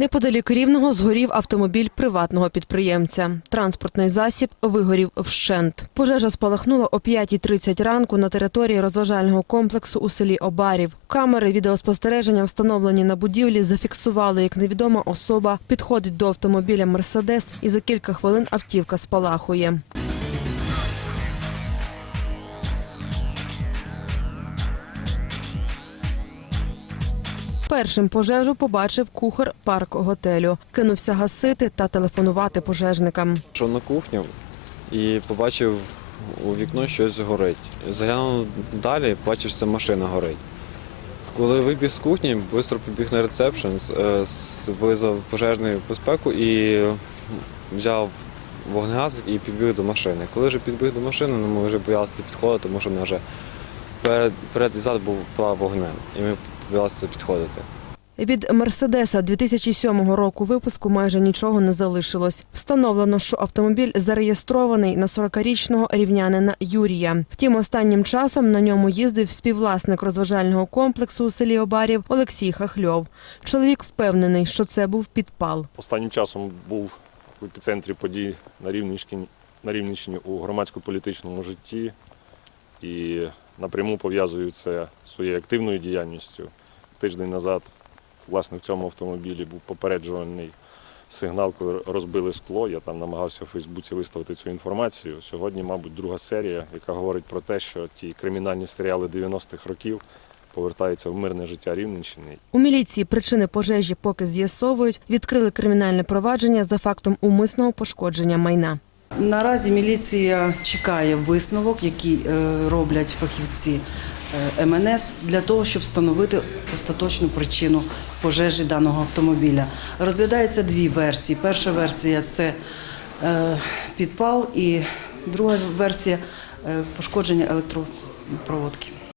Неподалік рівного згорів автомобіль приватного підприємця. Транспортний засіб вигорів вщент. Пожежа спалахнула о 5.30 ранку на території розважального комплексу у селі Обарів. Камери відеоспостереження, встановлені на будівлі, зафіксували, як невідома особа підходить до автомобіля Мерседес, і за кілька хвилин автівка спалахує. Першим пожежу побачив кухар парк готелю. Кинувся гасити та телефонувати пожежникам. Пішов на кухню і побачив у вікно щось горить. Заглянув далі, бачиш, це машина горить. Коли вибіг з кухні, швидко побіг на ресепшн, е, визвав пожежну безпеку і взяв вогнегасник і підбіг до машини. Коли вже підбіг до машини, ну, ми вже боялися підходити, тому що вона вже перед, перед і зад був вогнем, і ми туди підходити. Від Мерседеса 2007 року випуску майже нічого не залишилось. Встановлено, що автомобіль зареєстрований на 40-річного рівнянина Юрія. Втім, останнім часом на ньому їздив співвласник розважального комплексу у селі Обарів Олексій Хахльов. Чоловік впевнений, що це був підпал. Останнім часом був в епіцентрі подій на Рівненщині, на Рівненщині у громадсько-політичному житті і напряму пов'язую це своєю активною діяльністю. Тиждень назад, власне, в цьому автомобілі був попереджувальний сигнал, коли розбили скло. Я там намагався у Фейсбуці виставити цю інформацію. Сьогодні, мабуть, друга серія, яка говорить про те, що ті кримінальні серіали 90-х років повертаються в мирне життя Рівненщини. У міліції причини пожежі поки з'ясовують. Відкрили кримінальне провадження за фактом умисного пошкодження майна. Наразі міліція чекає висновок, який е, роблять фахівці МНС для того, щоб встановити остаточну причину пожежі даного автомобіля. Розглядаються дві версії. Перша версія це е, підпал, і друга версія е, пошкодження електропроводки.